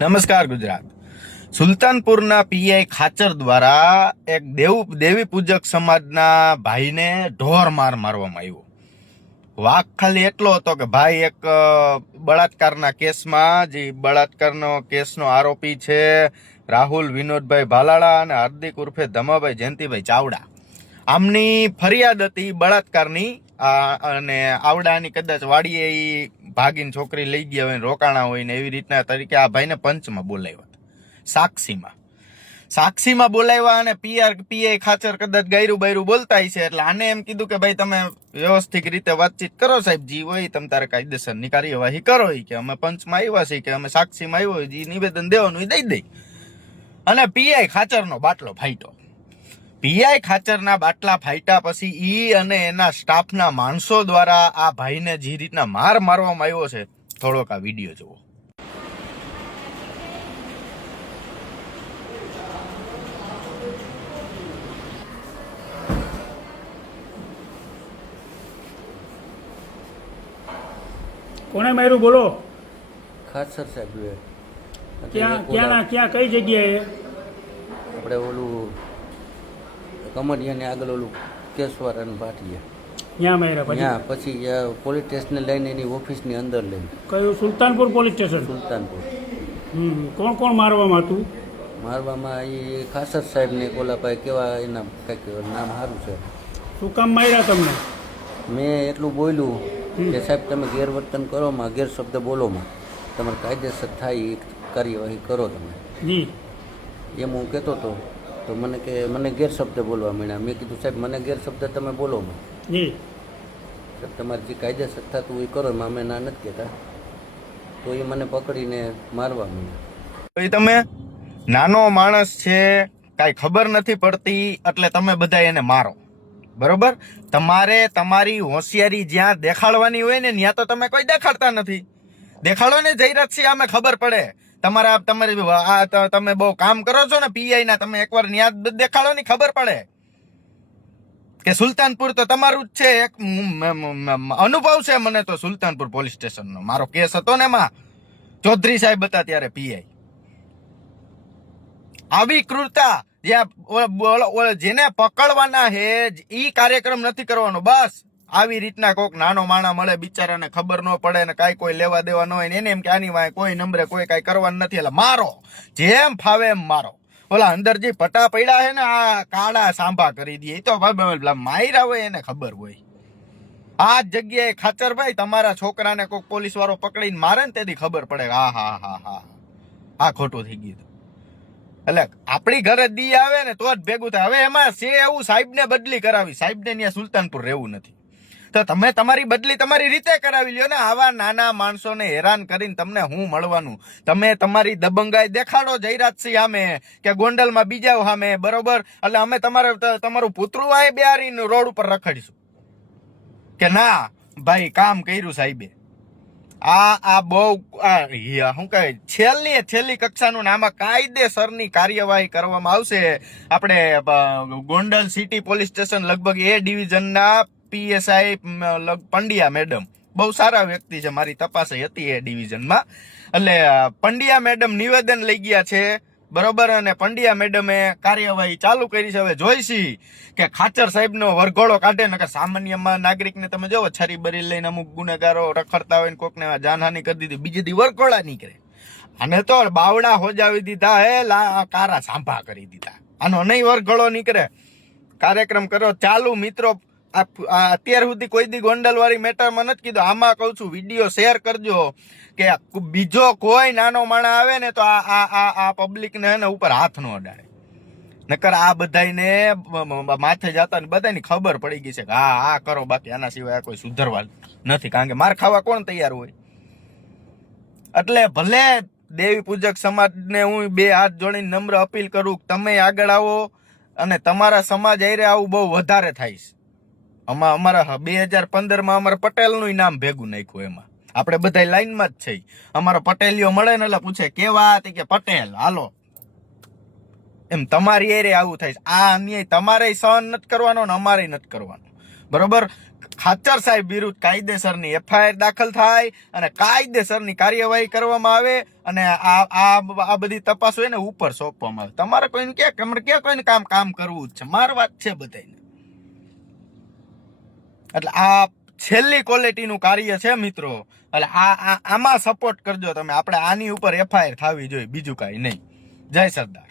નમસ્કાર ગુજરાત. સુલતાનપુરના પીઆઈ ખાચર દ્વારા એક દેવી પૂજક સમાજના ભાઈને ઢોર મારવામાં આવ્યો. વાક ખાલી એટલો હતો કે ભાઈ એક બળાત્કારના કેસમાં જે બળાત્કારનો કેસનો આરોપી છે રાહુલ વિનોદભાઈ ભાલાળા અને હાર્દિક ઉર્ફે ધમાભાઈ જયંતિભાઈ ચાવડા, આમની ફરિયાદ હતી બળાત્કારની. અને આવડાની કદાચ વાડીએ ભાગીને છોકરી લઈ ગયા હોય, રોકાણા હોય ને એવી રીતના તરીકે આ ભાઈને પંચમાં બોલાવ્યા હતા. સાક્ષીમાં બોલાવ્યા અને પીઆઈ ખાચર કદાચ ગાયરું બાયરું બોલતા છે એટલે આને એમ કીધું કે ભાઈ તમે વ્યવસ્થિત રીતે વાતચીત કરો સાહેબ, જી હોય તમે તારે કાયદેસરની કાર્યવાહી કરો, કે અમે પંચમાં આવ્યા છીએ કે અમે સાક્ષીમાં આવ્યો જે નિવેદન દેવાનું દઈ દઈ. અને પીઆઈ ખાચરનો બાટલો ફાટ્યો. પીઆઈ ખાચરના બાટલા ફાટ્યા પછી ઈ અને એના સ્ટાફના માણસો દ્વારા આ ભાઈને જે રીતના મારવામાં આવ્યો છે, થોડોક આ વિડીયો જુઓ. કોને માર્યું બોલો? ખાચર સાહેબ ક્યાં કઈ જગ્યાએ? આપણે ઓલું કમરિયાની આગળ ઓલું કેશવારાનું ભાટિયા ત્યાં માર્યા? ત્યાં પછી પોલીસ સ્ટેશને લઈને એની ઓફિસની અંદર લઈને. કયું? Sultanpur police station? સુલતાનપુર. કોણ કોણ મારવામાં હતું? મારવામાં એ ખાચર સાહેબ ને કોલાભાઈ કેવા એના કંઈક નામ સારું છે. શું કામ માર્યા તમને? મેં એટલું બોલ્યું કે સાહેબ તમે ગેરવર્તન કરોમાં, ગેરશબ્દ બોલોમાં, તમારે કાયદેસર થાય એ કાર્યવાહી કરો તમે. જી એમ હું કહેતો હતો તો મને કે મને ગેરશબ્દ બોલવા માંડ્યા. મેં કીધું સાહેબ મને ગેરશબ્દ તમે બોલોમાં. જી સાહેબ તમારે જે કાયદેસર થતું એ કરો, એમાં અમે ના નથી કહેતા. તો એ મને પકડીને મારવા માંડ્યા. તમે નાનો માણસ છે, કાંઈ ખબર નથી પડતી એટલે તમે બધા એને મારો, બરોબર? તમારે તમારી હોશિયારી જ્યાં દેખાડવાની હોય ને ત્યાં તો તમે કોઈ દેખાડતા નથી. દેખાડો ને જયરાજસિંહ, આમે ખબર પડે. તમે બહુ કામ કરો છો ને પીઆઈ ના, તમે એકવાર ન્યા દેખાડો ને ખબર પડે કે સુલતાનપુર તો તમારું જ છે. એક અનુભવ છે મને તો સુલતાનપુર પોલીસ સ્ટેશનનો. મારો કેસ હતો ને એમાં ચૌધરી સાહેબ હતા ત્યારે પીઆઈ. આવી ક્રૂરતા જેને પકડવાના હે ઈ કાર્યક્રમ નથી કરવાનો. બસ આવી રીતના કોઈક નાનો માણા મળે, બિચારાને ખબર ન પડે ને કાંઈ કોઈ લેવા દેવા ન હોય ને એને એમ કે આની વાય કોઈ નંબરે કોઈ કાંઈ કરવાનું નથી એટલે મારો, જેમ ફાવે એમ મારો. ઓલા અંદર જે પટા પડ્યા છે ને આ કાળા સાંભા કરી દે, એ તો માયરા હોય એને ખબર હોય. આ જ જગ્યાએ ખાચરભાઈ તમારા છોકરાને કોઈક પોલીસ વાળો પકડીને મારે ને તેથી ખબર પડે હા હા હા હા આ ખોટું થઈ ગયું. એટલે આપણી ઘરે દી આવે ને તો જ ભેગું થાય. હવે એમાં છે એવું સાહેબને બદલી કરાવી, સાહેબને ત્યાં સુલતાનપુર રહેવું નથી તો તમે તમારી બદલી તમારી રીતે કરાવી લ્યો ને. આવા નાના માણસોને હેરાન કરીને તમને હું મળવાનું? તમે તમારી દબંગાઈ દેખાડો જયરાજસિંહ સામે કે ગોંડલમાં બીજા સામે, બરોબર? એટલે અમે તમારું પુતરું આ બિહારી રોડ ઉપર રખડીશું કે ના ભાઈ કામ કર્યું સાહેબે. આ બહુ શું કહે છેલ્લી કક્ષાનું ને આમાં કાયદેસરની કાર્યવાહી કરવામાં આવશે. આપણે ગોંડલ સિટી પોલીસ સ્ટેશન લગભગ એ ડિવિઝનના પીએસઆઈ પંડ્યા મેડમ બહુ સારા વ્યક્તિ છે, મારી તપાસ હતી એ ડિવિઝનમાં. એટલે પંડ્યા મેડમ નિવેદન લઈ ગયા છે, બરોબર? અને પંડ્યા મેડમે કાર્યવાહી ચાલુ કરી છે. હવે જોઈશી કે ખાચર સાહેબનો વરઘોડો કાઢે ને. સામાન્યમાં નાગરિકને તમે જોવો છરી બરી લઈને અમુક ગુનેગારો રખડતા હોય ને કોકને જાનહાની કરી દીધી, બીજી દી વરઘોડા નીકળે. આને તો બાવડા હોજાવી દીધા હે, કારા સાંભા કરી દીધા. આનો નહીં વરઘોડો નીકળે. કાર્યક્રમ કરો ચાલુ. મિત્રો અત્યાર સુધી કોઈ દી ગોંડલ વાળી મેટરમાં નથી કીધું, આમાં કહું છું વિડીયો શેર કરજો કે બીજો કોઈ નાનો માણા આવે ને તો આ પબ્લિક ને ઉપર હાથ નો અડાડે. નકર આ બધાને માથે જતા ને બધાની ખબર પડી ગઈ છે કે હા આ કરો, બાકી આના સિવાય કોઈ સુધરવા નથી. કારણ કે માર ખાવા કોણ તૈયાર હોય? એટલે ભલે દેવી પૂજક સમાજને હું બે હાથ જોડીને નમ્ર અપીલ કરું, તમે આગળ આવો અને તમારા સમાજ આરે આવું બહુ વધારે થાય છે. અમારા 2015માં અમારા પટેલનું નામ ભેગું નાખ્યું. એમાં આપણે બધા લાઈનમાં જ છે. અમારા પટેલીઓ મળે ને એટલે પૂછે કેવા, કે પટેલ હાલો. એમ તમારી એરે આવું થાય છે. આ અન્યાય તમારે સહન નથી કરવાનો ને અમારે નથી કરવાનો, બરોબર? ખાચર સાહેબ વિરુદ્ધ કાયદેસરની FIR દાખલ થાય અને કાયદેસરની કાર્યવાહી કરવામાં આવે અને આ બધી તપાસ હોય ને ઉપર સોંપવામાં આવે. તમારે કોઈને ક્યાં કોઈને કામ કરવું જ છે, માર વાત છે બધાને. એટલે આ છેલ્લી ક્વોલિટીનું કાર્ય છે મિત્રો. એટલે આમાં સપોર્ટ કરજો તમે. આપણે આની ઉપર FIR થવી જોઈએ, બીજું કાંઈ નહીં. જય સરદાર.